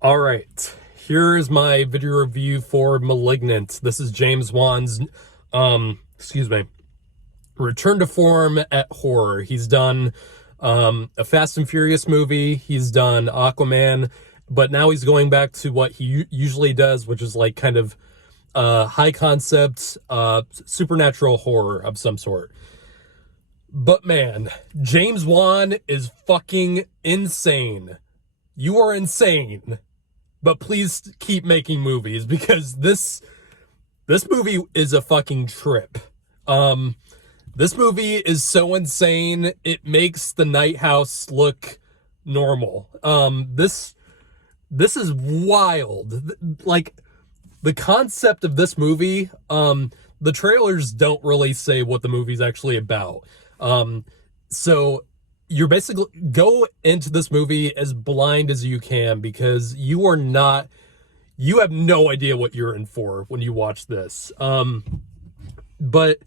All right, here is my video review for *Malignant*. This is James Wan's, excuse me, return to form at horror. He's done a Fast and Furious movie. He's done Aquaman, but now he's going back to what he usually does, which is like kind of high concept, supernatural horror of some sort. But man, James Wan is fucking insane. You are insane. But please keep making movies, because this movie is a fucking trip. This movie is so insane, it makes the Night House look normal. This is wild. Like, the concept of this movie, the trailers don't really say what the movie's actually about. So you're basically go into this movie as blind as you can, because you have no idea what you're in for when you watch this. But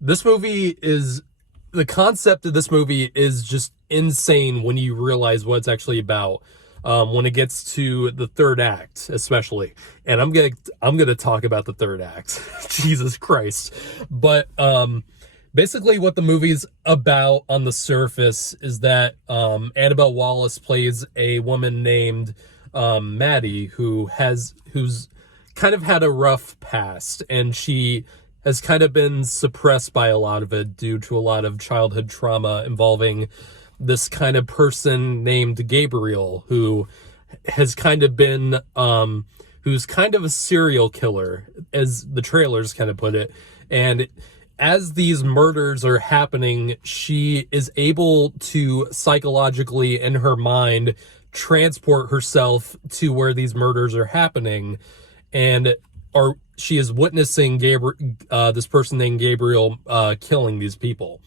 this movie the concept of this movie is just insane when you realize what it's actually about. When it gets to the third act, especially, and I'm gonna talk about the third act. Jesus Christ. But basically what the movie's about on the surface is that Annabelle Wallis plays a woman named Maddie, who's kind of had a rough past, and she has kind of been suppressed by a lot of it due to a lot of childhood trauma involving this kind of person named Gabriel, who has kind of been who's kind of a serial killer, as the trailers kind of put it. And as these murders are happening, she is able to psychologically, in her mind, transport herself to where these murders are happening, and she is witnessing this person named Gabriel killing these people.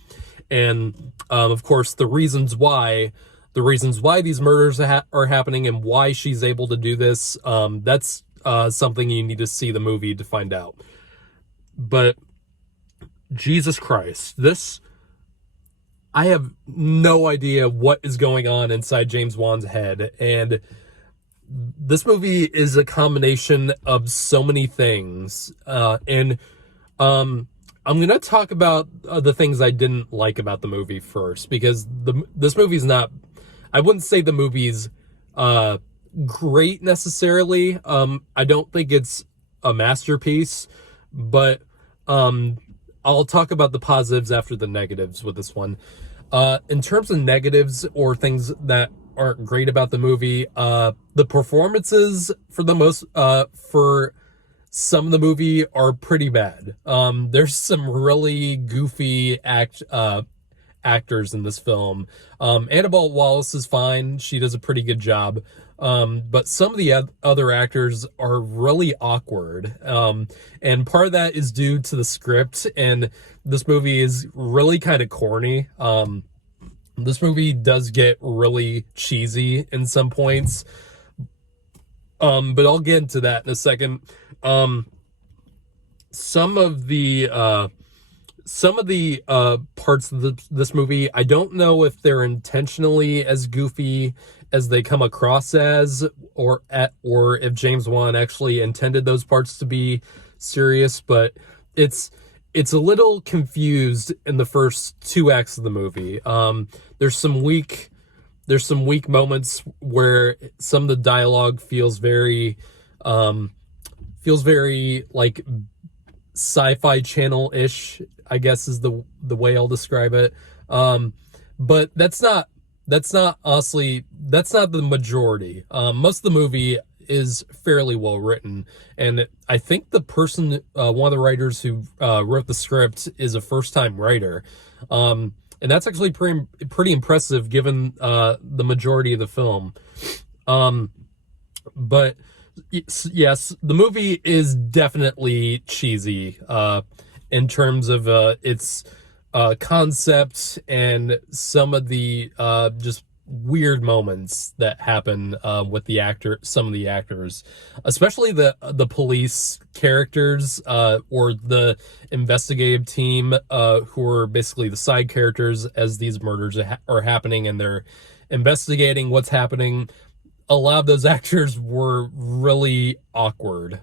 And of course, the reasons why these murders are happening and why she's able to do this, that's something you need to see the movie to find out. But Jesus Christ, I have no idea what is going on inside James Wan's head, and this movie is a combination of so many things. And I'm gonna talk about the things I didn't like about the movie first, because this movie's not, I wouldn't say the movie's great necessarily. I don't think it's a masterpiece, but I'll talk about the positives after the negatives with this one. In terms of negatives or things that aren't great about the movie, the performances for some of the movie are pretty bad. There's some really goofy actors in this film. Annabelle Wallis is fine. She does a pretty good job. But some of the other actors are really awkward. And part of that is due to the script, and this movie is really kind of corny. This movie does get really cheesy in some points. But I'll get into that in a second. Some of the parts of this movie, I don't know if they're intentionally as goofy as they come across as, or if James Wan actually intended those parts to be serious, but it's a little confused in the first two acts of the movie. There's some weak moments where some of the dialogue feels very like sci-fi channel-ish, I guess is the way I'll describe it. But that's not honestly, that's not the majority. Most of the movie is fairly well written, and I think the person, one of the writers who wrote the script, is a first-time writer. And that's actually pretty impressive given the majority of the film. But yes, the movie is definitely cheesy in terms of its concept and some of the just weird moments that happen with some of the actors, especially the police characters or the investigative team, who are basically the side characters as these murders are happening, and they're investigating what's happening. a lot of those actors were really awkward.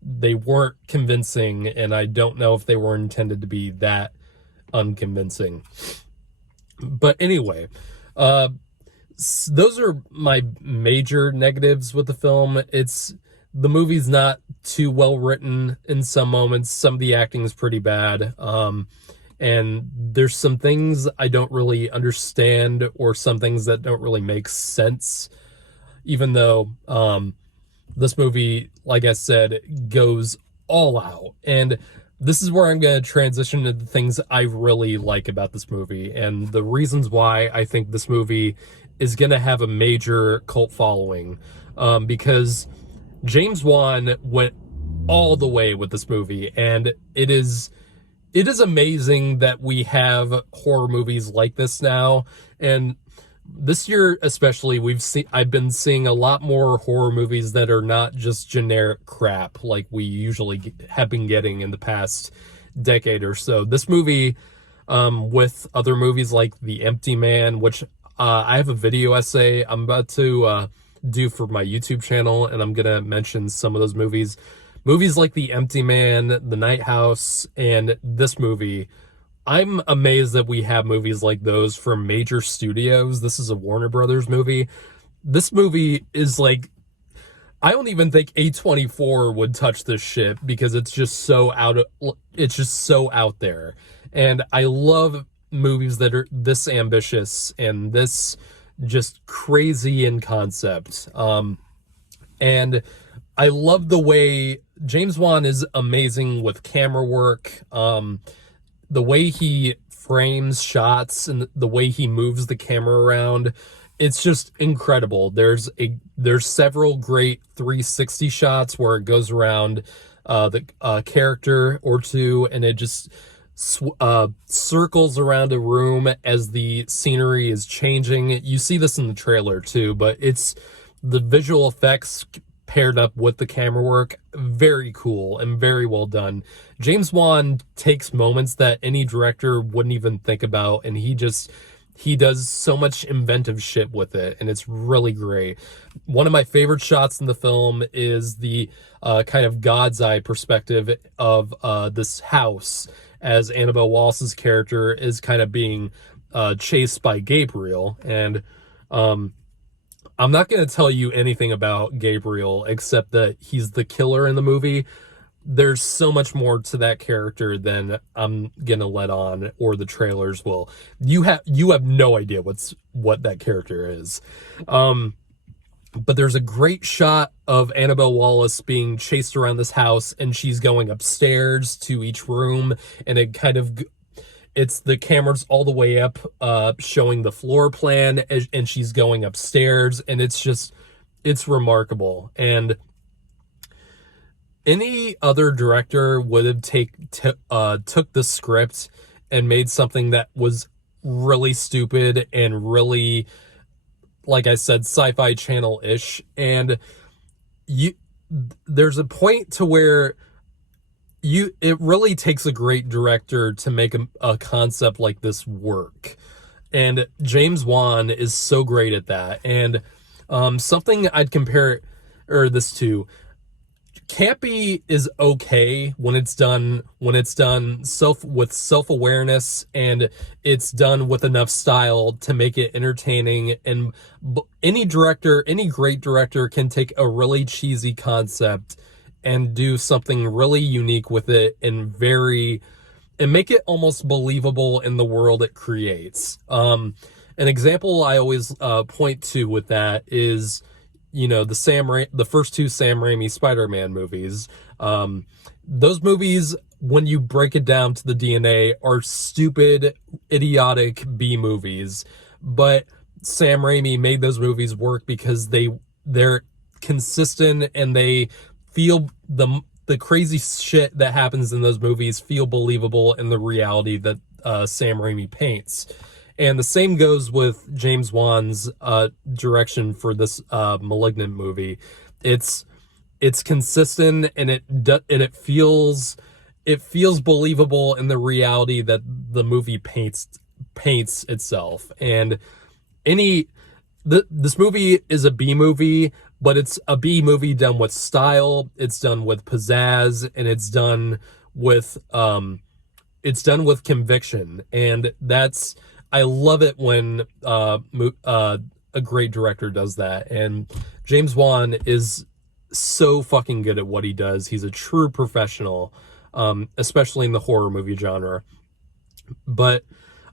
They weren't convincing, and I don't know if they were intended to be that unconvincing. But anyway, those are my major negatives with the film. The movie's not too well written in some moments. Some of the acting is pretty bad. And there's some things I don't really understand, or some things that don't really make sense, even though this movie, like I said, goes all out. And this is where I'm going to transition to the things I really like about this movie, and the reasons why I think this movie is going to have a major cult following, because James Wan went all the way with this movie, and it is amazing that we have horror movies like this now. And this year especially, I've been seeing a lot more horror movies that are not just generic crap like we usually have been getting in the past decade or so. This movie, with other movies like The Empty Man, which I have a video essay I'm about to do for my YouTube channel, and I'm gonna mention some of those movies. Movies like The Empty Man, The Night House, and this movie, I'm amazed that we have movies like those from major studios. This is a Warner Brothers movie. This movie is like, I don't even think A24 would touch this shit, because it's just so out there. And I love movies that are this ambitious and this just crazy in concept. And I love the way James Wan is amazing with camera work. The way he frames shots and the way he moves the camera around, it's just incredible. There's several great 360 shots where it goes around the character or two, and it just circles around a room as the scenery is changing. You see this in the trailer too, but it's the visual effects paired up with the camera work, very cool and very well done. James Wan takes moments that any director wouldn't even think about, and he does so much inventive shit with it, and it's really great. One of my favorite shots in the film is the kind of God's eye perspective of this house, as Annabelle Wallis's character is kind of being chased by Gabriel. And I'm not going to tell you anything about Gabriel except that he's the killer in the movie. There's so much more to that character than I'm going to let on, or the trailers will. You have no idea what that character is. But there's a great shot of Annabelle Wallis being chased around this house, and she's going upstairs to each room, and it's the camera's all the way up, showing the floor plan, and she's going upstairs, and it's remarkable. And any other director would have took the script and made something that was really stupid and really, like I said, Sci-Fi Channel-ish. And there's a point to where it really takes a great director to make a concept like this work. And James Wan is so great at that. And something I'd compare this to, campy is okay when it's done with self-awareness, and it's done with enough style to make it entertaining. And any great director can take a really cheesy concept and do something really unique with it, and make it almost believable in the world it creates. An example I always point to with that is, the first two Sam Raimi Spider-Man movies. Those movies, when you break it down to the DNA, are stupid, idiotic B movies. But Sam Raimi made those movies work because they're consistent, and they feel the crazy shit that happens in those movies feel believable in the reality that Sam Raimi paints. And the same goes with James Wan's direction for this Malignant movie. It's consistent, and it feels believable in the reality that the movie paints itself. And this movie is a B movie, but it's a B movie done with style, it's done with pizzazz, and it's done with conviction. And that's, I love it when a great director does that. And James Wan is so fucking good at what he does. He's a true professional, especially in the horror movie genre. But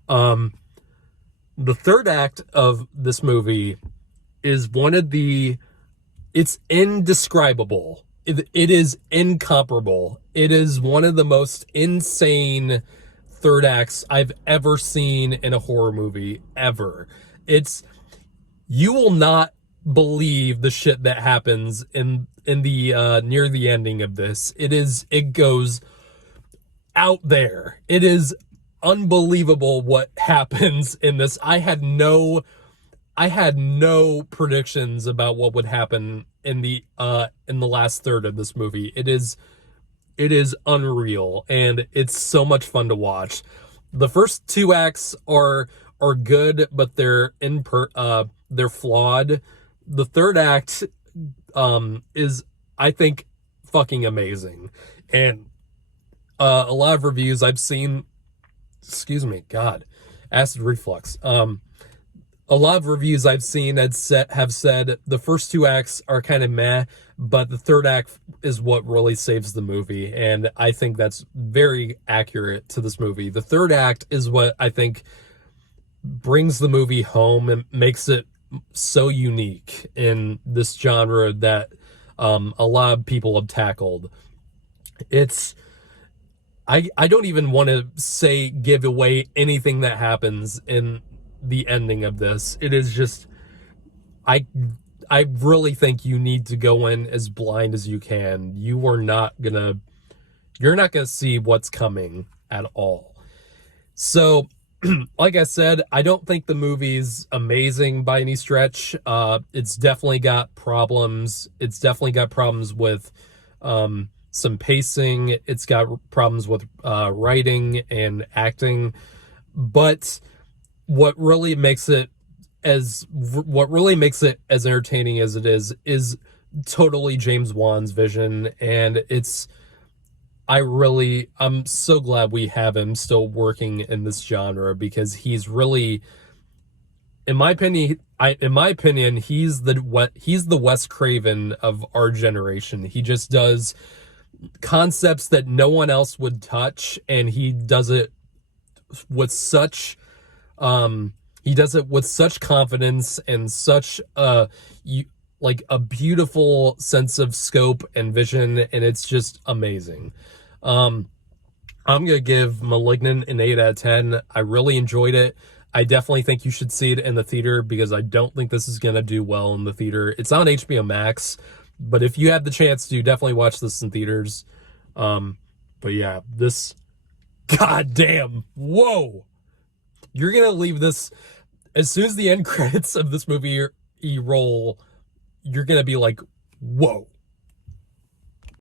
the third act of this movie is it's indescribable. It is incomparable. It is one of the most insane third acts I've ever seen in a horror movie, ever. You will not believe the shit that happens in the near the ending of this. It goes out there. It is unbelievable what happens in this. I had no predictions about what would happen in the last third of this movie. It is unreal, and it's so much fun to watch. The first two acts are good, but they're flawed. The third act is, I think, fucking amazing. And a lot of reviews I've seen, excuse me, God, acid reflux. A lot of reviews I've seen have said the first two acts are kind of meh, but the third act is what really saves the movie. And I think that's very accurate to this movie. The third act is what I think brings the movie home and makes it so unique in this genre that a lot of people have tackled. I don't even want to give away anything that happens in the ending of this. It is just, I really think you need to go in as blind as you can. You're not gonna see what's coming at all. So, like I said, I don't think the movie's amazing by any stretch. It's definitely got problems. It's definitely got problems with some pacing. It's got problems with writing and acting. But what really makes it as entertaining as it is totally James Wan's vision. And I'm so glad we have him still working in this genre, because he's really, in my opinion, he's the Wes Craven of our generation. He just does concepts that no one else would touch, and he does it with such confidence and such a beautiful sense of scope and vision, and it's just amazing. I'm gonna give *Malignant* an 8 out of 10. I really enjoyed it. I definitely think you should see it in the theater, because I don't think this is gonna do well in the theater. It's on HBO Max, but if you have the chance to, definitely watch this in theaters. But yeah, this, goddamn, whoa! You're gonna leave this, as soon as the end credits of this movie roll, you're gonna be like, whoa.